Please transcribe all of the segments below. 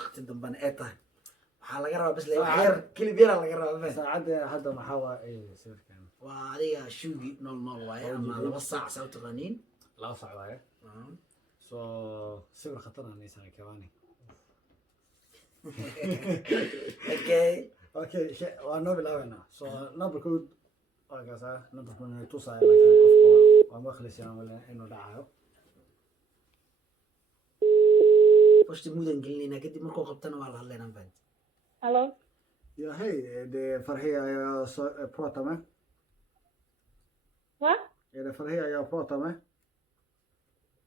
waqti dambana ee tahay waxaa laga rabaa bas leeyahay kilib yar laga rabaa saacada hadda maxaa waa sawirkan waa adiga shuugi nool waaye ama 2 saac saa u taqaaniin 2 saac waaye so sawir khatar aan isaan kawaani okay waa noo bilaabana so number code waa kaasa number code tusaya laakiin qofka waa ma khalisana wala inuu dhacayo first mudan gelinayna kadib markuu qabtana waa la hadlaynaa baan Hello? Ja, hej. Det är Farhia jag pratar med. Va? Är det Farhia jag pratar med?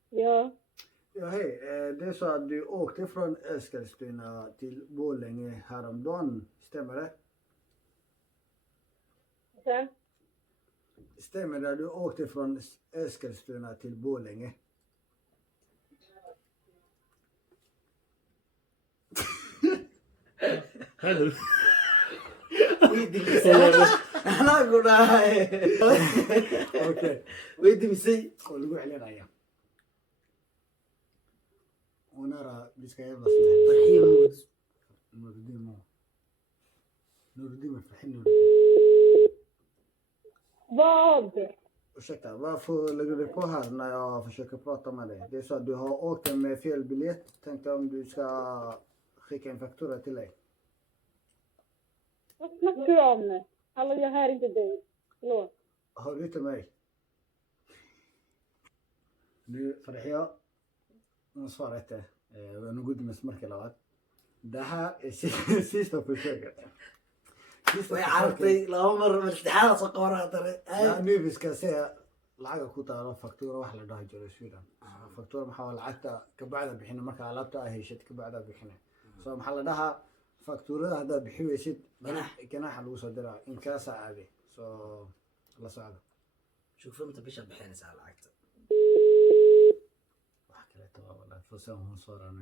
Ja. Ja, hej. Det är så att du åkte från Eskilstuna till Borlänge häromdagen. Stämmer det? Sen? Stämmer det att du åkte från Eskilstuna till Borlänge? Hello. أنا أقول Okej. ويدي مسي Och du går eller igen. Och nära vi ska jävla snälla. فرحية مود Nuruddin må. Nuruddin med Farhia. Vad? Ursäkta, varför lägger du på här när jag försöker prata med dig? Det är så att du har åkt med fel biljett. Tänkte om du ska skicka en faktura till dig. Vad snackar du om nu? Hallå, jag hör inte dig. Förlåt. Hör du inte mig? Du, Farhia, jag svarar inte. Jag är nog god med smärkelag. Det här är sista försöket. وعرفتي لو مرة مستحيل صقورها ترى Ja, nu vi ska se laga ku taalo faktura wax la dhahay jiro Sweden. Faktura maxaa lacagta ka bacda bixina marka alaabta ay heshid ka bacda bixina. So maxaa la dhahaa fakturada hadda bixiyaysid ganax lagu soo diraa in ka saacade. So la socdo. شوف متى بيشرب بحين ساعة العقد Wax kale tawa wala fusan hon svarar.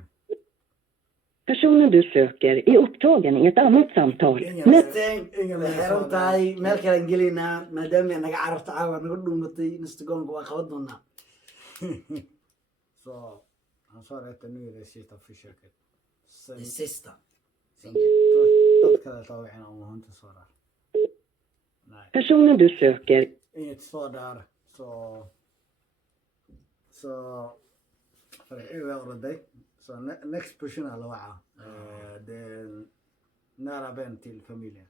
Personen du söker är upptagen i ett annat samtal. ingen حيران تاي مالك الانجلينا ما دام انك عرفت عاون نقول دومتي نستقون قوا قودنا Så han svarar inte nu är det sista försöket. Sen السيستا då kan jag ta in om hon inte svarar. Nej. Personen du söker Inget svar där så för det är över dig så next person alla vara det är nära vän till familjen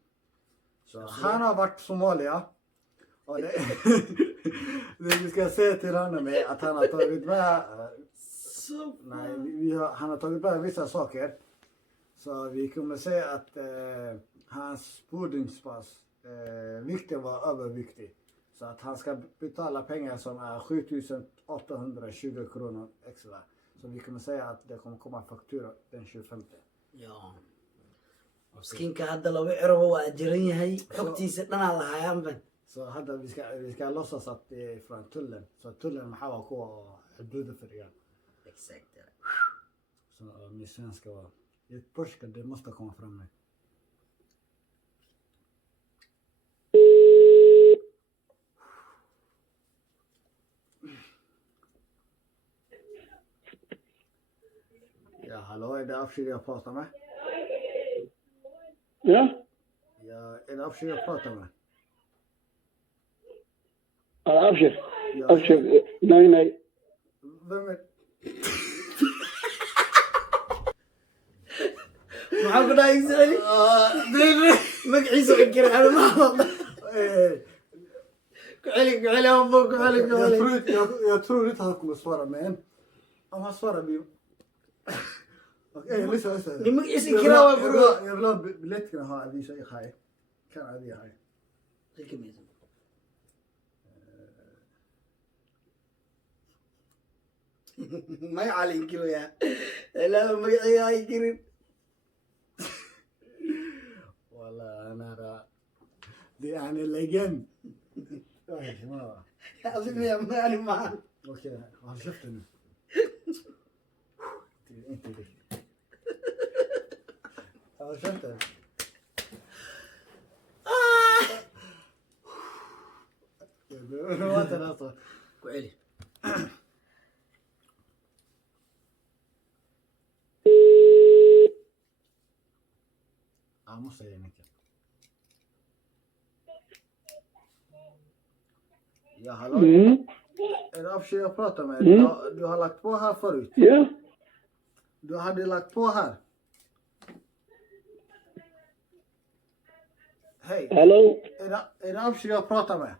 så han har varit Somalia och det vi ska säga till honom är att han har tagit med han har tagit med vissa saker så vi kommer säga att hans boardingpass vikten var överviktig. Så att han ska betala pengar som är 7,820 kronor extra. Så vi kommer säga att det kommer komma faktura den 25. يا مسكين كهذا لو يعرفوا واجرين هي حكتي سدنا الله هاي أمبن Så hade vi ska låtsas att det är från tullen. Så tullen har på hudud för det. exakt Så min svenska var ett porska det måste komma fram med. Ja, hallå, är det Afshir jag pratar med? Ja, Ja, är det Afshir jag pratar med? Abshir. Ja, Abshir. Nej. vem är... معقول يسألني مقعيس فكر أنا ما قعلي أبوك قعلي Jag tror inte han kommer svara, men om han svarar vi... Okej, lyssna. ni مقعيس كراوة برو Jag vill ha biljetterna ha Adisha i Chai. Kan Adi Chai. الكم يزن ما يعلي كيلو يا لا ما يقرب والله أنا دي يعني ليجند. عظيم يا ماني معك اوكي شفتني انت دي شفتني روات الاصل وعلي säger Nicke. Ja, hallå? Är det Afshir jag pratar med? Du har lagt på här förut. Ja. Du hade lagt på här. Hej. Hallå? Är det Afshir jag pratar med?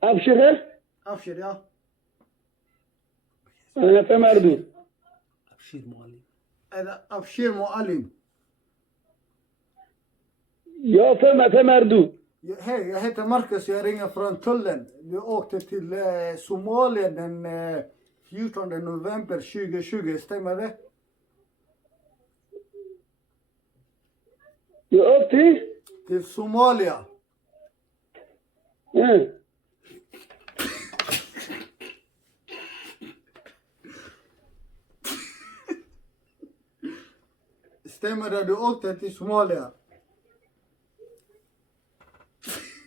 Abshir här? Afshir, ja. Vem är du? Abshir Mualim. Är det Afshir Mualim? Ja, vem är du? Hej, jag heter Marcus. Jag ringer från tullen. Du åkte till Somalia den 14 november 2020. Stämmer det? Du åkte? Till Somalia. Stämmer det? Du åkte till Somalia.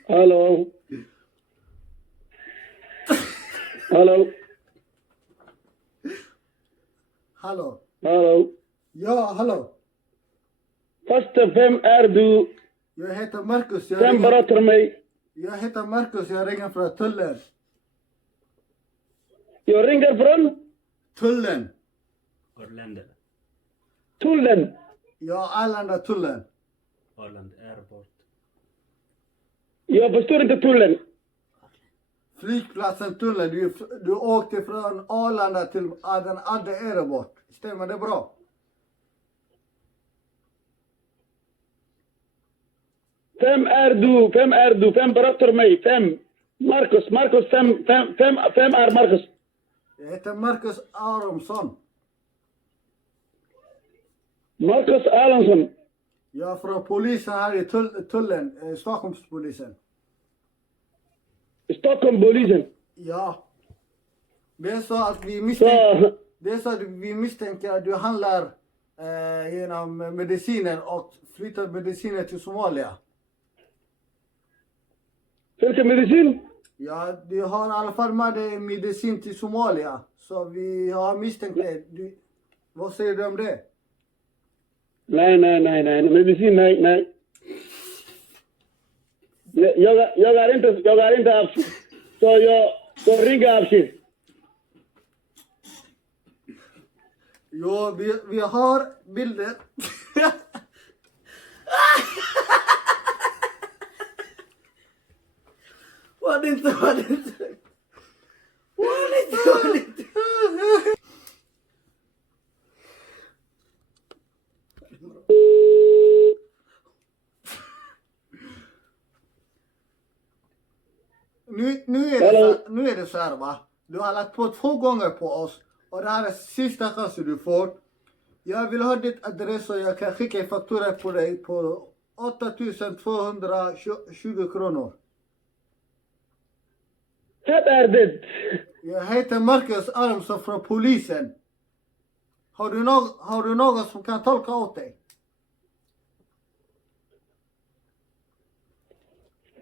Hallå? Hallå? Hallå? Hallå? Ja, hallå? Först, vem är du? Jag heter Marcus. Vem berättar mig? Jag heter Marcus. Jag ringer från tullen. Jag ringer från Tullen. Orlando. tullen. Ja, Arlanda tullen. Orlando Airport. Jag förstår inte tullen. Flygplatsen tullen. Du åkte från Arlanda till den andra airport. Stämmer det bra? Vem är du? Vem är du? Vem berättar mig? Vem? Marcus, vem är Marcus? Jag heter Marcus Aronsson. Marcus Aronsson. Jag är från polisen här i tullen. Stockholmspolisen. Stockholmpolisen. Ja. Det är så att vi misstänker att du handlar genom mediciner och flyttar mediciner till Somalia. Vilken medicin? Ja, du har i alla fall med dig medicin till Somalia. Så vi har misstänkt det. Vad säger du om det? Nej. Medicin, nej. Jag är inte Abshir. Så jag ringer Abshir. Jo, vi har bilder. Var det inte. Nu är det så här, va. Du har lagt på 2 gånger på oss. Och det här är sista chansen du får. Jag vill ha ditt adress och jag kan skicka en faktura på dig på 8220 kronor. Vad är det? Jag heter Marcus Aronsson från polisen. Har du någon som kan tolka åt dig?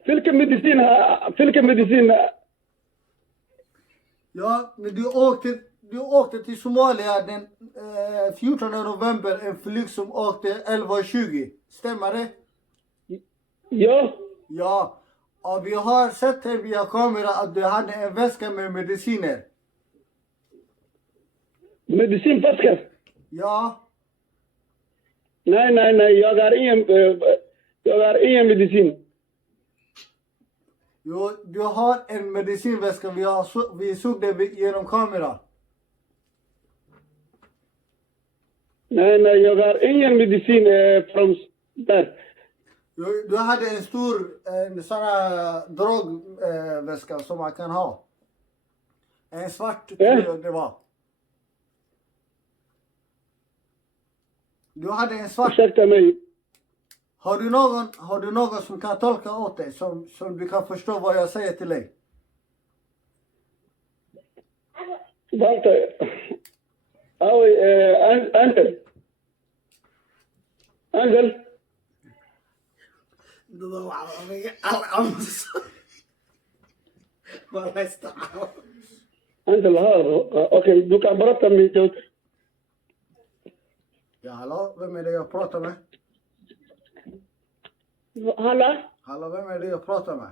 Vilken medicin? Ja, men du åkte till Somalia den 14 november. En flyg som åkte 11:20. Stämmer det? Ja. Ja. Och vi har sett här via kamera att du hade en väska med mediciner. Medicinväska? Ja. Nej. Jag har ingen medicin. Jo, du har en medicinväska. Vi såg det genom kamera. Nej, jag har ingen medicin från där. Du hade en sån här drogväska som man kan ha. En svart tror jag det var. Du hade en svart. Ursäkta mig. Har du någon som kan tolka åt dig? Som du kan förstå vad jag säger till dig? Vänta. Angel. Angel här. Okej, du kan berätta mig. Ja, hallå? Vem är det jag pratar med? Hallå? Hallå, vem är det jag pratar med?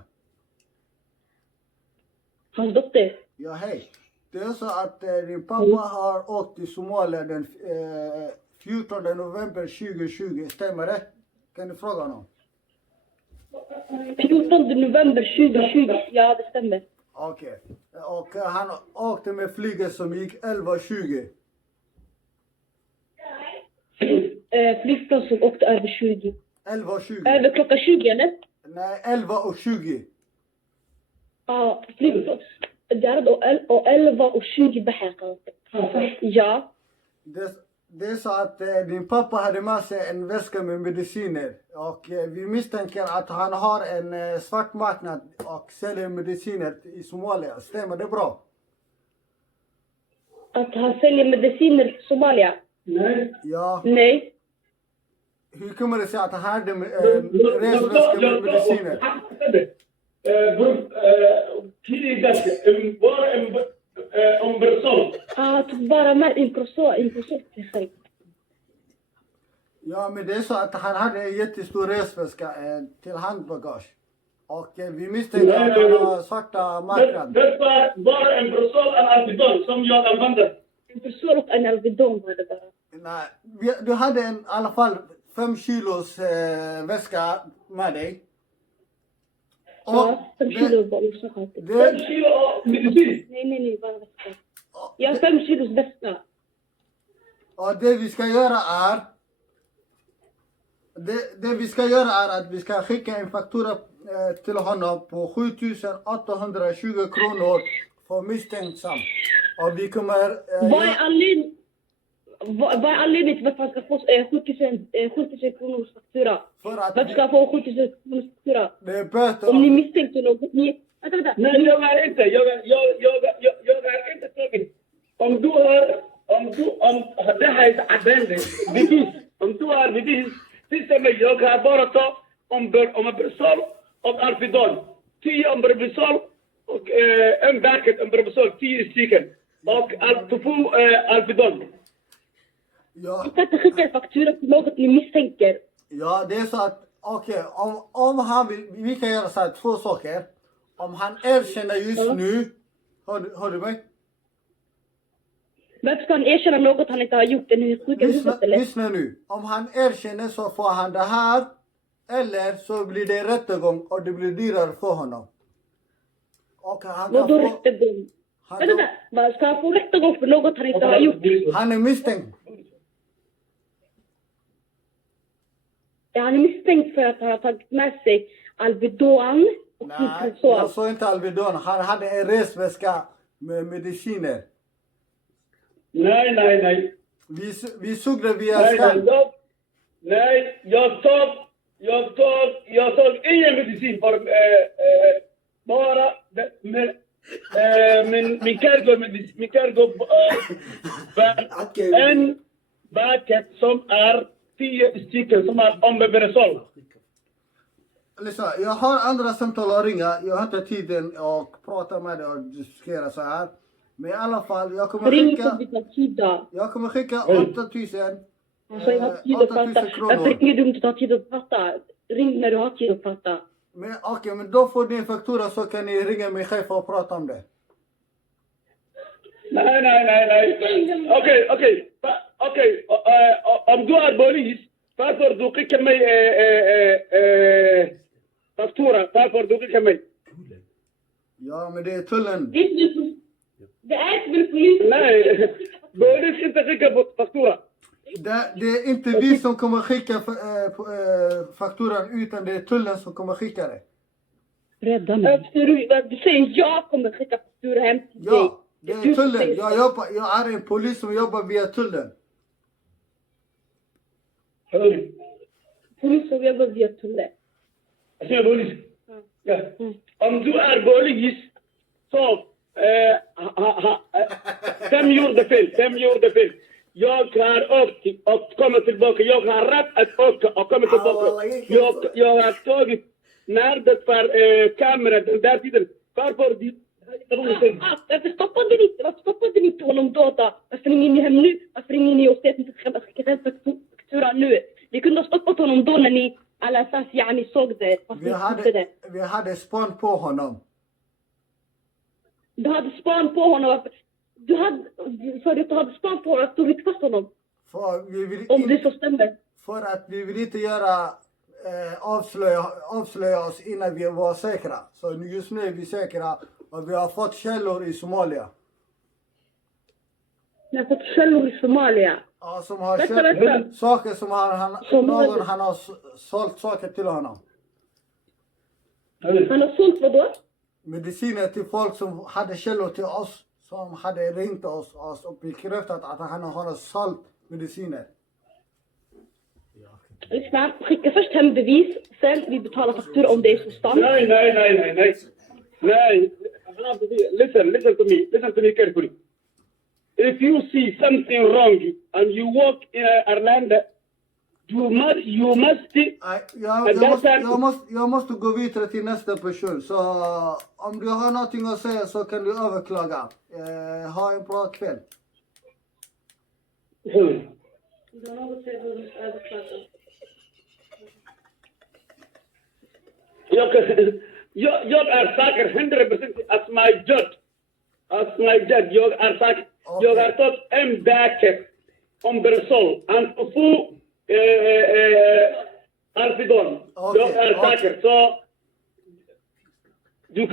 Hans dotter? Ja, hej. Det är så att din pappa har åkt till Somalia den 14 november 2020. Stämmer det? Kan du fråga honom? 14 november 2020. Ja, det stämmer. Okej. Och han åkte med flyget som gick 11:20. Flygplan som åkte över 20. 11:20. Över klockan 20 eller? Nej, 11:20. Ja, flygplan. جرد و11 و20 بحقيقة. Ja. Det är så att din pappa hade med sig en väska med mediciner. Och vi misstänker att han har en svart marknad och säljer mediciner i Somalia. Stämmer det bra? Att han säljer mediciner i Somalia? Ja. Nej. Hur kommer det sig att han hade en resväska med mediciner? tog bara med impressor till sig. Ja, men det är så att han hade en jättestor resväska till handbagage. Och vi misstänker att han har svarta marknad. Det var bara en Brosol och Alvedon som jag använde. Impressor och en Alvedon var det bara. Nej, du hade i alla fall 5 kilos väska med dig. Ja, 5 kilo bara så skönt. 5 kilo medicin. Nej, bara väska. Jag har 5 kilos väska. Och det vi ska göra är... Det vi ska göra är att vi ska skicka en faktura till honom på 7,820 kronor för misstänksam. Och vi kommer... Vad är anledningen till att man ska få 7000 kronors faktura? För att Varför ska jag få 7000 kronors faktura? det är böter. Om ni misstänkte något, Vänta. Nej, jag är inte. Jag är inte tagit. Om det här är advändigt, bevis. Om du har bevis, titta mig, jag har bara ta om Brosol och Alvedon. 10 om Brosol och en paket om Brosol, 10 stycken. Och Alvedon. Ja. Du kan inte skicka en faktura till något ni misstänker. Ja, det är så att, okej, om han vill, vi kan göra så här 2 saker. Om han erkänner just nu, hör du mig? Varför ska han erkänna något han inte har gjort? Den är sjuk i huvudet eller? Lyssna nu. Om han erkänner så får han det här, eller så blir det rättegång och det blir dyrare för honom. Och han kan Vadå få... rättegång? Han, Vänta, ska han få rättegång för något han inte har gjort? han är misstänkt. Ja, han är misstänkt för att han har tagit med sig Alvedon och Nej, Impressor. jag sa inte Alvedon. Han hade en resväska med mediciner. Nej. Vi såg det via skan. Nej, jag tog ingen medicin för bara min cargo en paket som är 10 stycken som är Omeprazol. Lyssna, jag har andra samtal att ringa. Jag har inte tiden att prata med dig och diskutera så här. Men i alla fall, jag kommer Ring skicka... inte vid ta tid då. Jag kommer skicka 8,000 Alltså jag har tid att prata. Varför ringer du inte ta tid att prata? Ring när du har tid att prata. Men okej, men då får ni en faktura så kan ni ringa min chef och prata om det. Nej. Okej. Om du är polis, varför du skickar mig faktura? Varför du skickar mig? Ja, men det är tullen. Det är inte väl polisen? Nej, polis inte skickar faktura. Det är inte vi som kommer skicka fakturan utan det är tullen som kommer skicka det. Rädda mig. Du säger jag kommer skicka faktura hem till dig. Ja, det är tullen. Jag är en polis som jobbar via tullen. Polis som jobbar via tullen. Jag är polis. Ja. Om du är polis så vem gjorde fel? Jag har åkt och kommit tillbaka. Jag har rätt att åka och komma tillbaka. Jag har tagit när det var kamera den där tiden. Varför stoppade ni inte honom då? Varför ringer ni hem nu? Varför ringer ni och säger att ni ska skicka hem faktura nu? Ni kunde ha stoppat honom då när ni على أساس يعني såg det fast Vi ni inte det. hade span på honom. Du hade span på honom. Du hade span på honom att du fick fast honom. För vi vill Om det så stämmer. För att vi vill inte göra avslöja oss innan vi var säkra. Så just nu är vi säkra och vi har fått källor i Somalia. Ni har fått källor i Somalia. Ja, som har Vänta, köpt vänta. saker som Somalia. han har sålt saker till honom. Han har sålt vadå? Mediciner till folk som hade källor till oss. Som hade ringt oss och bekräftat att han har sålt mediciner. Lyssna, skicka först hem bevis. Sen vi betalar faktura om det är så sant. Nej. Listen to me carefully. If you see something wrong and you walk in Ireland, you must Jag måste gå vidare till nästa person. Så om du har någonting att säga så kan du överklaga. Ha en bra kväll. Jag är säker 100% att my judge. Jag är säker. Jag har tagit en backe om Bersol. Han får Alfidon. Jag är säker. Så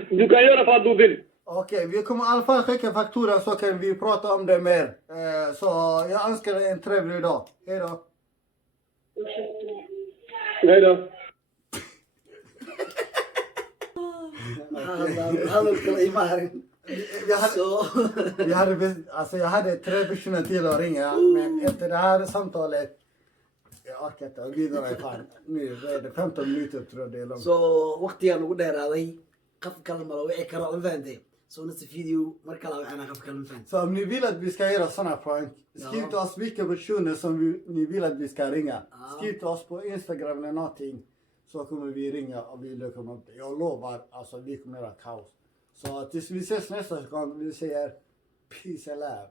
du kan göra vad du vill. Okej, vi kommer i alla fall skicka fakturan så kan vi prata om det mer. Så jag önskar dig en trevlig dag. Hej då. Hej då. هذا الإيمان Jag hade 3 personer till att ringa, men efter det här samtalet jag orkar inte och vidare fan. Nu är det 15 minuter tror jag det är långt. so waqtigan ugu dheeraaday qof kale ma wici karo ma fahanteen so nasta video mar kale waxaan qof kale ma fahanteen Så om ni vill att vi ska göra såna prank, skriv till oss vilka personer som ni vill att vi ska ringa. Skriv till oss på Instagram eller någonting. Så kommer vi ringa och vi löser upp det. Jag lovar, alltså vi kommer göra kaos. Så tills vi ses nästa gång, vi säger peace and love.